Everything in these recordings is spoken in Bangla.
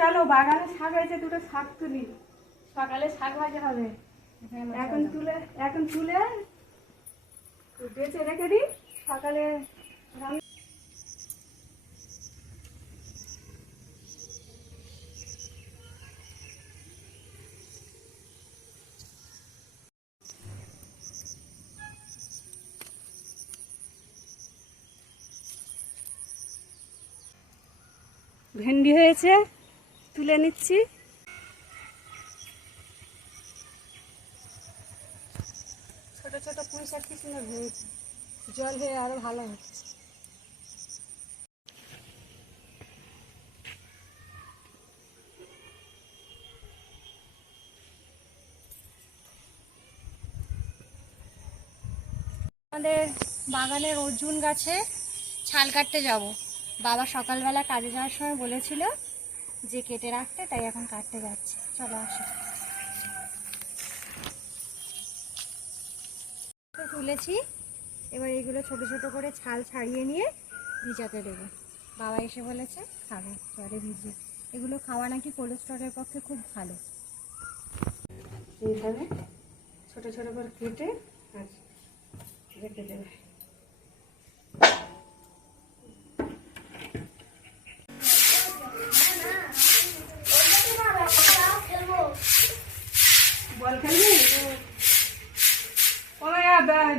চলো বাগানে শাক হয়েছে, দুটো শাক তুলি, সকালে শাক ভাজা হবে। এখন তুলে বেঁচে রেখে দিই, সকালে ভেন্ডি হয়েছে, তুলে নিচ্ছি। ছোট ছোট পুঁই শাক কি সুন্দর হয়েছে, জল হয়ে আরো ভালো হচ্ছে। আমাদের বাগানের অর্জুন গাছে ছাল কাটতে যাব। বাবা সকালবেলা কাজে যাওয়ার সময় বলেছিল যে কেটে রাখতে, তাই এখন কাটতে যাচ্ছে। চলো আসো। তো তুলেছি, এবার এগুলো ছোট ছোট করে ছাল ছাড়িয়ে নিয়ে ভিজাতে দেবো। বাবা এসে বলেছে খাবে জলে ভিজিয়ে। এগুলো খাওয়া নাকি কোলেস্টেরলের পক্ষে খুব ভালো। এইভাবে ছোট ছোট করে কেটে রেখে দেবে। বল খেলবি? ও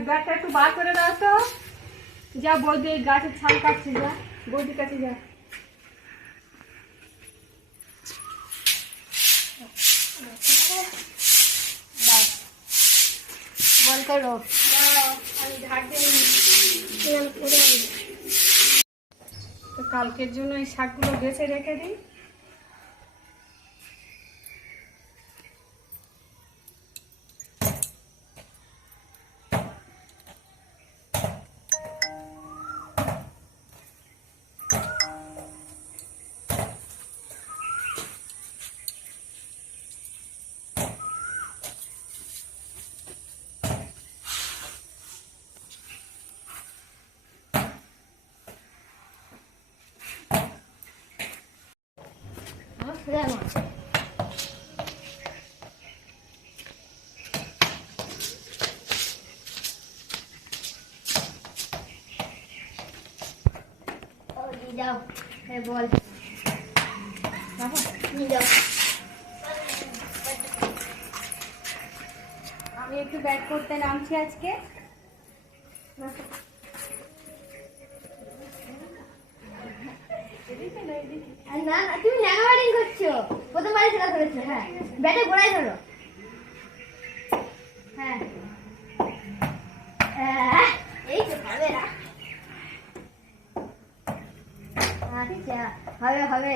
ব্যাগটা একটু বার করে দাও তো। যা বৌদি গাছের ছাল কাটছে, যা বৌদির কাছে যা। বল করো, আমি ঝাড় দিয়ে তো কালকের জন্য এই শাকগুলো বেছে রেখে দিই। যাও বল যাও। আমি একটু ব্যাট করতে নামছি আজকে। না না, তুমি ল্যাঙ্গা ব্যাটিং করছো, প্রথমবারই সেটা করেছো। হ্যাঁ, ব্যাটে গোড়ায় ধরো। হ্যাঁ এই তো হবে না। আচ্ছা হবে হবে।